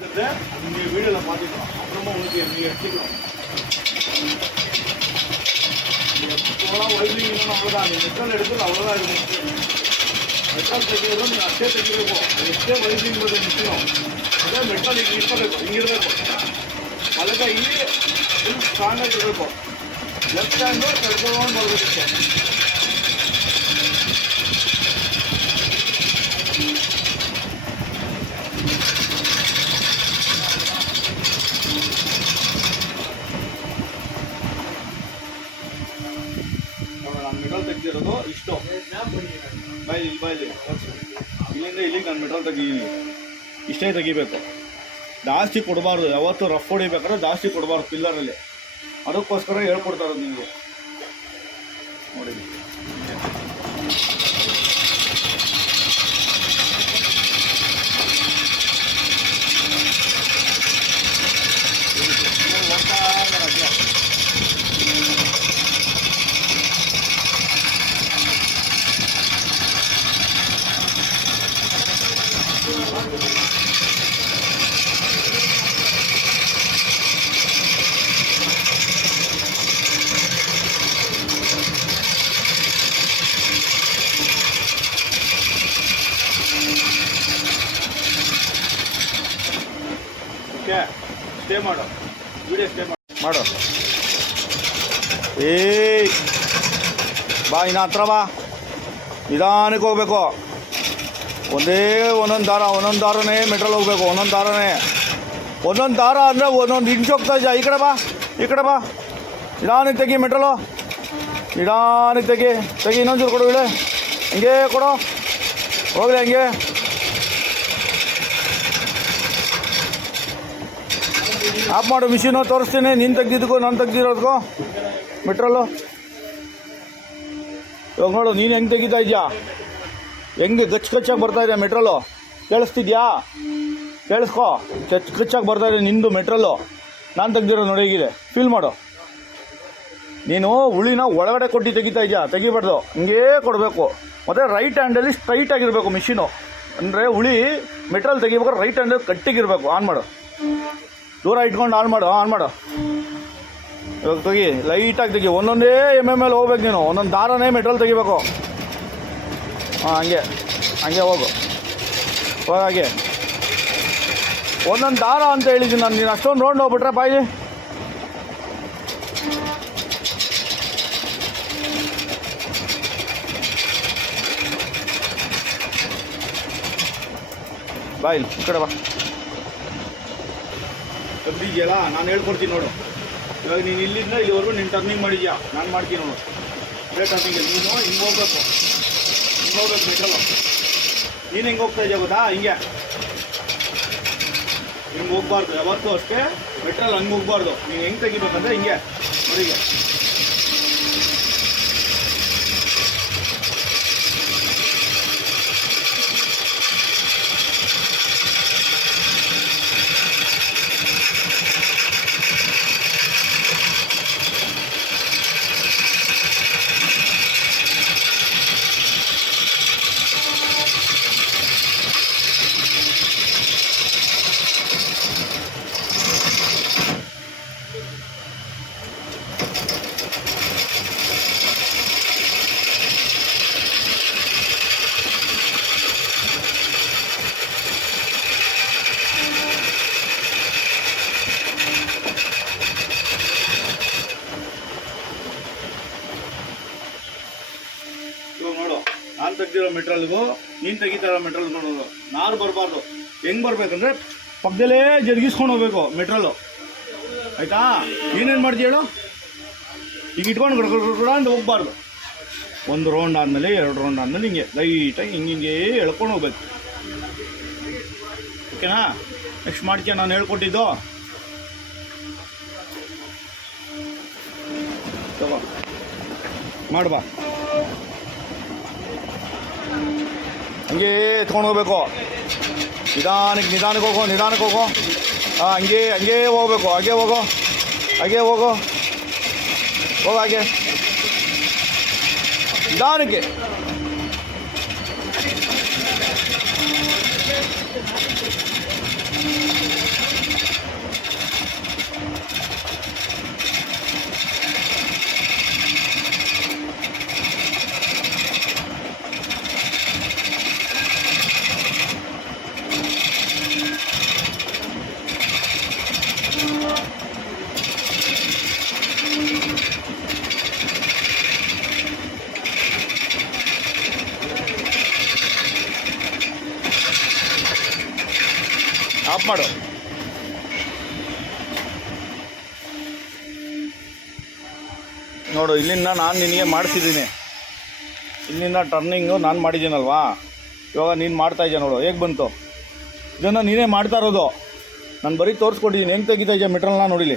நீங்கள் வீடியோவில் பார்த்துக்கலாம். அப்புறமா உங்களுக்கு நீங்கள் எடுத்துக்கலாம். போனால் வைப்ரிங் அவ்வளோதான். அந்த மெட்டல் எடுக்கிறது அவ்வளோதான் இருக்கும். ಮೆಟಲ್ ತೆಗೆಯೋದು ನೀವು ಅಷ್ಟೇ ತೆಗಿಬೇಕು. ಎಷ್ಟೇ ವೈಬ್ರಿಂಗ್ ಬಗ್ಗೆ ನಿಂತಿರೋ ಅದೇ ಮೆಟಲ್ ಈಗ ಇಟ್ಕೋಬೇಕು, ಹಿಂಗಿರಬೇಕು. ಬಲಗೈ ಫುಲ್ ಸ್ಟ್ರಾಂಗ್ ಆಗಿರಬೇಕು. ಲೆಫ್ಟ್ ಹ್ಯಾಂಡು ಕಡ್ಕೊಂಡು ಬರಬೇಕಿತ್ತು. ನಾನು ಮೆಟಲ್ ತೆಗೆದಿರೋದು ಇಷ್ಟು ಬಾಯ್ಲಿ ಇಲ್ಲಿಂದ ಇಲ್ಲಿಗೆ ನಾನು ಮೆಟಲ್ ತೆಗೀನಿ. ಇಷ್ಟೇ ತೆಗಿಬೇಕು, ಜಾಸ್ತಿ ಕೊಡಬಾರ್ದು. ಯಾವತ್ತು ರಫ್ ಹೊಡಿಬೇಕಾದ್ರೆ ಜಾಸ್ತಿ ಕೊಡಬಾರ್ದು ಪಿಲ್ಲರಲ್ಲಿ. ಅದಕ್ಕೋಸ್ಕರ ಹೇಳ್ಕೊಡ್ತಾರೆ ನಿಮಗೆ ನೋಡಿ. ಸ್ಟೇ ಮಾಡು, ವಿಡಿಯೋ ಸ್ಟೇ ಮಾಡು. ಬಾ, ಇನ್ನು ಹತ್ರ ಬಾ. ನಿಧಾನಕ್ಕೆ ಹೋಗ್ಬೇಕು. ಒಂದೊಂದು ದಾರನೇ ಮೆಟ್ರಲ್ ಹೋಗ್ಬೇಕು. ಒಂದೊಂದು ದಾರ ಅಂದರೆ ಒಂದೊಂದು ಇಂಚ್ ಹೋಗ್ತಾ ಇದ್ದ. ಈ ಕಡೆ ಬಾ. ನಿಧಾನಕ್ಕೆ ತೆಗಿ ಮೆಟ್ರಲು. ನಿಧಾನಕ್ಕೆ ತೆಗಿ. ಇನ್ನೊಂಚೂರು ಕೊಡು. ಇಳೆ ಹಂಗೆ ಕೊಡು. ಹೋಗ್ಲಿ ಹಂಗೆ. ಆಫ್ ಮಾಡು ಮಿಷಿನು. ತೋರಿಸ್ತೀನಿ ನೀನು ತೆಗ್ದಿದ್ದಕ್ಕೂ ನಾನು ತೆಗ್ದಿರೋದಕ್ಕೂ ಮೆಟ್ರಲ್ಲು. ಇವಾಗ ನೋಡು, ನೀನು ಹೆಂಗೆ ತೆಗಿತಾ ಇದೆಯಾ, ಹೆಂಗೆ ಗಚ್ಚಾಗಿ ಬರ್ತಾಯಿದೆ ಮೆಟ್ರಲ್ಲು. ಕೇಳಿಸ್ತಿದ್ಯಾ? ಕೇಳಿಸ್ಕೊ. ಗಚ್ಚಾಗಿ ಬರ್ತಾಯಿದೆ ನಿಂದು ಮೆಟ್ರಲ್ಲು. ನಾನು ತೆಗ್ದಿರೋದು ನೋಡಿ ಹೇಗಿದೆ. ಫೀಲ್ ಮಾಡು. ನೀನು ಹುಳಿನ ಒಳಗಡೆ ಕೊಟ್ಟು ತೆಗಿತಾ ಇದೆಯಾ, ತೆಗಿಬಾರ್ದು. ಹಿಂಗೇ ಕೊಡಬೇಕು. ಮತ್ತು ರೈಟ್ ಹ್ಯಾಂಡಲ್ಲಿ ಸ್ಟ್ರೈಟ್ ಆಗಿರಬೇಕು ಮಿಷಿನು. ಅಂದರೆ ಹುಳಿ ಮೆಟ್ರಲ್ ತೆಗಿಬೇಕಾದ್ರೆ ರೈಟ್ ಹ್ಯಾಂಡಲ್ಲಿ ಗಟ್ಟಿಗಿರಬೇಕು. ಆನ್ ಮಾಡು. ದೂರ ಇಟ್ಕೊಂಡು ಆನ್ ಮಾಡು. ಇವಾಗ ತೆಗಿ, ಲೈಟಾಗಿ ತೆಗಿ. ಒಂದೊಂದೇ ಮೇಲೆ ಹೋಗ್ಬೇಕು ನೀನು. ಒಂದೊಂದು ದಾರನೇ ಮೆಟ್ರಲ್ ತೆಗಿಬೇಕು. ಹಂಗೆ ಹೋಗು. ಹಾಗೆ ಒಂದೊಂದು ದಾರ ಅಂತ ಹೇಳಿದ್ದೀನಿ ನಾನು. ನೀನು ಅಷ್ಟೊಂದು ರೋಡ್ ಹೋಗ್ಬಿಟ್ರೆ ಬಾಯಿ. ಬಾಯಿಲ್ ಈ ಕಡೆ ಬಾ. ತೆಗ್ದಿದ್ಯಲ್ಲ, ನಾನು ಹೇಳ್ಕೊಡ್ತೀನಿ ನೋಡು. ಇವಾಗ ನೀನು ಇಲ್ಲಿಂದ ಇಲ್ಲಿವರೆಗೂ ನೀನು ಟರ್ನಿಂಗ್ ಮಾಡಿದ್ಯಾ, ನಾನು ಮಾಡ್ತೀನಿ ನೋಡು. ಅದೇ ಟರ್ನಿಂಗ್ ನೀನು ಹಿಂಗೆ ಹೋಗ್ಬೇಕು ಮೆಟ್ರಲ್ಲ. ನೀನು ಹೆಂಗೆ ಹೋಗ್ತಾ ಇದೆಯಾ ಗೊತ್ತಾ? ಹಿಂಗೆ ಹೋಗ್ಬಾರ್ದು ಯಾವತ್ತೂ ಅಷ್ಟೇ. ಮೆಟ್ರಲ್ ಹಂಗೆ ಹೋಗ್ಬಾರ್ದು. ನೀವು ಹೆಂಗೆ ತೆಗಿಬೇಕಂದ್ರೆ ಹಿಂಗೆ ನೋಡಿಗೆ. ನಾನು ತೆಗ್ದಿರೋ ಮೆಟ್ರಲ್ಗೂ ನೀನು ತೆಗಿತಾರೋ ಮೆಟ್ರಲ್ ನೋಡೋದು ನಾರು ಬರಬಾರ್ದು. ಹೆಂಗೆ ಬರಬೇಕಂದ್ರೆ ಪಕ್ಕದಲ್ಲೇ ಜರುಗಿಸ್ಕೊಂಡು ಹೋಗ್ಬೇಕು ಮೆಟ್ರಲ್ಲು, ಆಯಿತಾ? ನೀನೇನು ಮಾಡ್ತೀಯ ಹೇಳು? ಈಗ ಇಟ್ಕೊಂಡು ಕೂಡ ಅಂತ ಹೋಗ್ಬಾರ್ದು. ಒಂದು ರೌಂಡ್ ಆದಮೇಲೆ 2 ರೌಂಡ್ ಆದಮೇಲೆ ಹಿಂಗೆ ಲೈಟಾಗಿ ಹಿಂಗೆ ಎಳ್ಕೊಂಡು ಹೋಗ್ಬೇಕು. ಓಕೆನಾ? ನೆಕ್ಸ್ಟ್ ಮಾಡ್ತೀಯ ನಾನು ಹೇಳ್ಕೊಟ್ಟಿದ್ದು. ತಗೋ ಮಾಡ್ಬಾ. ಹಂಗೆ ಎತ್ಕೊಂಡು ಹೋಗ್ಬೇಕು. ನಿಧಾನಕ್ಕೆ ಹೋಗೋ. ಹಂಗೆ ಹೋಗ್ಬೇಕು. ಹಾಗೆ ಹೋಗೋ ಹಾಗೆ ನಿಧಾನಕ್ಕೆ. ಆಫ್ ಮಾಡು. ನೋಡು, ಇಲ್ಲಿಂದ ನಾನು ನಿನಗೆ ಮಾಡಿಸಿದ್ದೀನಿ. ಇಲ್ಲಿಂದ ಟರ್ನಿಂಗು ನಾನು ಮಾಡಿದ್ದೀನಲ್ವಾ, ಇವಾಗ ನೀನು ಮಾಡ್ತಾಯಿದ್ಯಾ ನೋಡು ಹೇಗೆ ಬಂತು. ಇದನ್ನು ನೀನೇ ಮಾಡ್ತಾ ಇರೋದು, ನಾನು ಬರೀ ತೋರಿಸ್ಕೊಟ್ಟಿದ್ದೀನಿ. ಹೆಂಗೆ ತೆಗಿತಾ ಇದೆಯಾ ಮೆಟ್ರಲ್ನ ನೋಡಿಲಿ.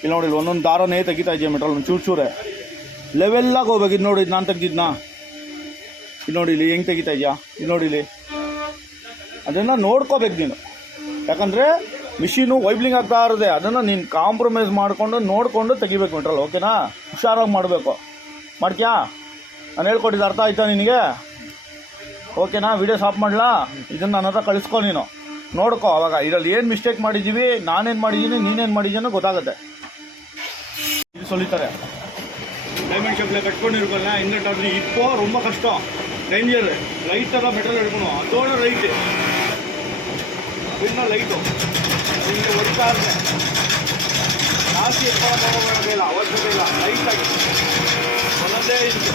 ಇಲ್ಲಿ ನೋಡಿಲ್ಲ, ಒಂದೊಂದು ದಾರನೇ ತೆಗಿತಾ ಇದೆಯಾ ಮೆಟ್ರಲ್, ಒಂದು ಚೂರೇ ಲೆವೆಲ್ಲಾಗಿ ಹೋಗ್ಬೇಕು. ಇದು ನೋಡಿ, ಇದು ನಾನು ತೆಗ್ದಿದ್ನಾ, ಇದು ನೋಡಿಲಿ ಹೆಂಗೆ ತೆಗಿತಾ ಇದೆಯಾ, ಇದು ನೋಡಿಲಿ. ಅದನ್ನು ನೋಡ್ಕೋಬೇಕು ನೀನು, ಯಾಕಂದರೆ ಮಿಷಿನು ವೈಬ್ಲಿಂಗ್ ಆಗ್ತಾ ಇರೋದೆ. ಅದನ್ನು ನೀನು ಕಾಂಪ್ರಮೈಸ್ ಮಾಡಿಕೊಂಡು ನೋಡಿಕೊಂಡು ತೆಗಿಬೇಕು ಮೆಟ್ರಲ್, ಓಕೆನಾ. ಹುಷಾರಾಗಿ ಮಾಡಬೇಕು. ಮಾಡ್ತೀಯಾ? ನಾನು ಹೇಳ್ಕೊಟ್ಟಿದ್ದು ಅರ್ಥ ಆಯ್ತಾ ನಿನಗೆ? ಓಕೆನಾ? ವೀಡಿಯೋ ಸ್ಟಾಪ್ ಮಾಡಲಾ? ಇದನ್ನು ನನ್ನ ಹತ್ರ ಕಳಿಸ್ಕೊ, ನೀನು ನೋಡ್ಕೊ. ಅವಾಗ ಇದರಲ್ಲಿ ಏನು ಮಿಸ್ಟೇಕ್ ಮಾಡಿದ್ದೀವಿ, ನಾನೇನು ಮಾಡಿದ್ದೀನಿ, ನೀನೇನು ಮಾಡಿದ್ದೀನೋ ಗೊತ್ತಾಗುತ್ತೆ. ಇದು ಸೊಲಿತಾರೆ ಡೈಮಂಡ್ ಶೇಪ್ಲೆ ಕಟ್ಕೊಂಡಿರ್ಬೇಕಲ್ಲ, ಹಿಂಗಟ್ಟಾದ್ರೆ ಇಪ್ಪೋ ரொம்ப ಕಷ್ಟம், ಡೇಂಜರ್. ಲೈಟಾக ಮೆಟಲ್ எடுக்கணும், அதோட ரைட்டு இன்னும் லைட்டு ಹಿಂಗೆ ಹೊಡಿತಾ ಇರುತ್ತೆ. ಜಾಸ್ತಿ ಎತ್ಕೊಂಡು ಹೋಗೋದಿಲ್ಲ, ಅವಶ್ಯಕತೆ ಇಲ್ಲ. ಲೈಟಾಗಿ ಒಂದೊಂದೇ ಇದು.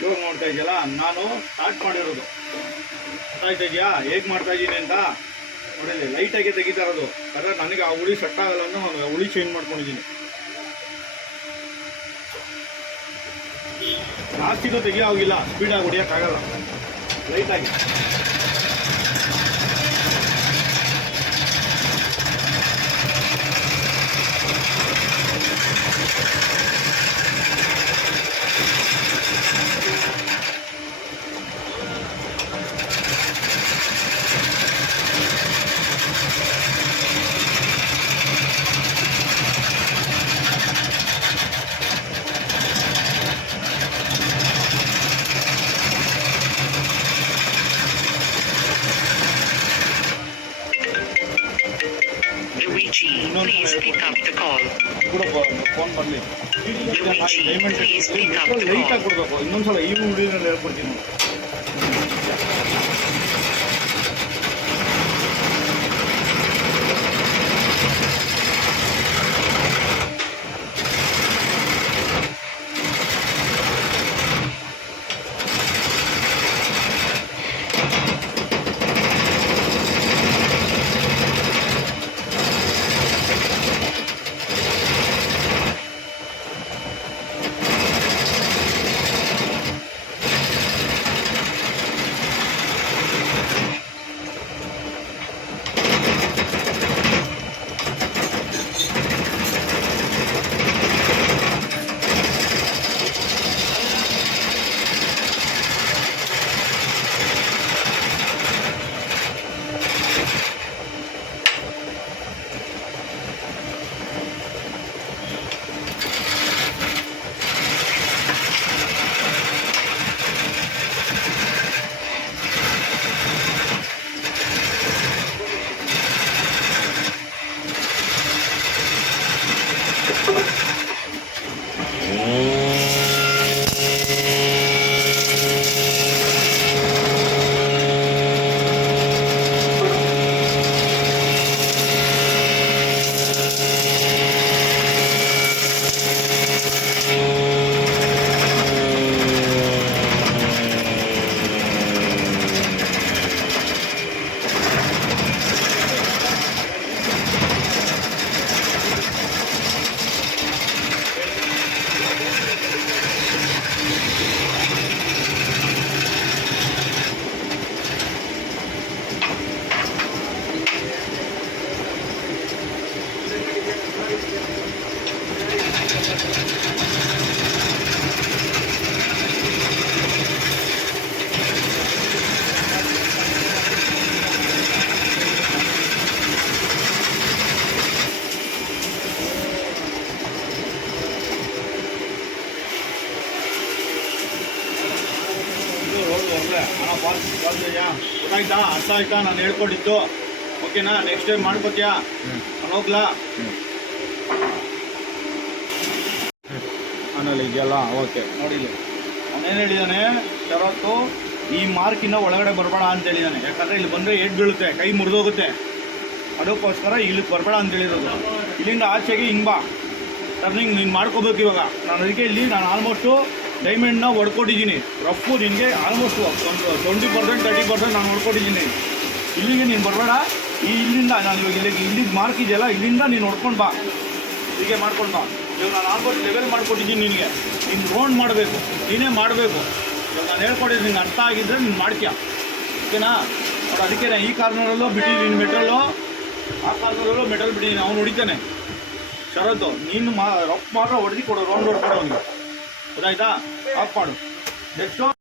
ಇವಾಗ ನೋಡ್ತಾ ಇದೆಯಲ್ಲ, ನಾನು ಸ್ಟಾರ್ಟ್ ಮಾಡಿರೋದು ಗೊತ್ತಾಯ್ತಾ ಇದೆಯಾ ಹೇಗೆ ಮಾಡ್ತಾ ಇದ್ದೀನಿ ಅಂತ. ನೋಡಿದೆ ಲೈಟಾಗಿ ತೆಗಿತಾ ಇರೋದು. ಆದರೆ ನನಗೆ ಆ ಹುಳಿ ಸೆಟ್ ಆಗಲ್ಲ ಅನ್ನೋ ನಾನು ಹುಳಿ ಚೇಂಜ್ ಮಾಡ್ಕೊಂಡಿದ್ದೀನಿ. ಜಾಸ್ತಿನೂ ತೆಗಿಯೋ ಹೋಗಿಲ್ಲ, ಸ್ಪೀಡಾಗಿ ಹೊಡಿಯೋಕ್ಕಾಗಲ್ಲ, ಲೈಟಾಗಿ. Please pick up the call. Phone ಬರಲಿ. Please pick up the ಲೈಟಾಗಿ call. ಕೊಡಬೇಕು. ಇನ್ನೊಂದ್ಸಲ ಈ ಹುಡುಗಿನಲ್ಲಿ ಹೇಳ್ಕೊಡ್ತೀನಿ. ಮಕ್ಕಳೇ ಹಣ ಪಾಸ್ ಇದೆಯಾ ಗೊತ್ತಾಯ್ತಾ ಅರ್ಥ ಆಯ್ತಾ ನಾನು ಹೇಳ್ಕೊಂಡಿದ್ದು ಓಕೆನಾ ನೆಕ್ಸ್ಟ್ ಟೈಮ್ ಮಾಡ್ಕೋತೀಯಾ ನಾನು ಹೋಗ್ಲಾ ಆಮೇಲೆ ಇದೆಯಲ್ಲ ಓಕೆ ನೋಡಿಲ್ಲ ಅವನೇನು ಹೇಳಿದ್ದಾನೆ ಶರತ್ತು ಈ ಮಾರ್ಕಿನ ಒಳಗಡೆ ಬರಬೇಡ ಅಂತ ಹೇಳಿದ್ದಾನೆ ಯಾಕಂದರೆ ಇಲ್ಲಿ ಬಂದರೆ ಏಟ್ ಬೀಳುತ್ತೆ ಕೈ ಮುರಿದೋಗುತ್ತೆ ಅದಕ್ಕೋಸ್ಕರ ಇಲ್ಲಿಗೆ ಬರಬೇಡ ಅಂತ ಹೇಳಿರೋದು ಇಲ್ಲಿಂದ ಆಚೆಗೆ ಹಿಂಗೆ ಬಾ ಟರ್ನಿಂಗ್ ನೀನು ಮಾಡ್ಕೋಬೇಕು ಇವಾಗ ನಾನು ಅದಕ್ಕೆ ಇಲ್ಲಿ ನಾನು ಆಲ್ಮೋಸ್ಟು ಡೈಮಂಡ್ನ ಹೊಡ್ಕೊಟ್ಟಿದ್ದೀನಿ ರಫು ನಿನಗೆ ಆಲ್ಮೋಸ್ಟ್ ಒಂದು 20% 30% ನಾನು ಹೊಡ್ಕೊಟ್ಟಿದ್ದೀನಿ ಇಲ್ಲಿಗೆ ನೀನು ಬರಬೇಡ ಇಲ್ಲಿಂದ ನಾನು ಇವಾಗ ಇಲ್ಲಿಗೆ ಮಾರ್ಕ್ ಇದೆಯಲ್ಲ ಇಲ್ಲಿಂದ ನೀನು ಹೊಡ್ಕೊಂಡು ಬಾ ಹೀಗೆ ಮಾಡ್ಕೊಂಡು ಬಾ ಇವಾಗ ನಾನು ಆಲ್ಮೋಸ್ಟ್ ಲೆವೆಲ್ ಮಾಡ್ಕೊಟ್ಟಿದ್ದೀನಿ ನಿನಗೆ ನೀನು ರೌಂಡ್ ಮಾಡಬೇಕು ನೀನೇ ಮಾಡಬೇಕು ಇವಾಗ ನಾನು ಹೇಳ್ಕೊಟ್ಟಿದ್ದು ನಿಂಗೆ ಅರ್ಥ ಆಗಿದ್ದರೆ ನೀನು ಮಾಡ್ತೀಯ ಓಕೆನಾ ಅವ್ರು ಅದಕ್ಕೆ ಈ ಕಾರ್ನರಲ್ಲೂ ಬಿಟ್ಟಿದ್ದೀನಿ ಮೆಟ್ರಲ್ಲು ಆ ಕಾರ್ನರಲ್ಲೂ ಮೆಟಲ್ ಬಿಟ್ಟಿದ್ದೀನಿ ಅವ್ನು ಹೊಡಿತಾನೆ ಶರತ್ತು ನೀನು ರಫ್ ಮಾತ್ರ ಹೊಡೆದು ಕೊಡು ರೌಂಡ್ ಹೊಡ್ಕೊಡು ಅವನಿಗೆ ಗೊತ್ತಾಯ್ತಾ ಆಫ್ ಮಾಡು ನೆಕ್ಸ್ಟು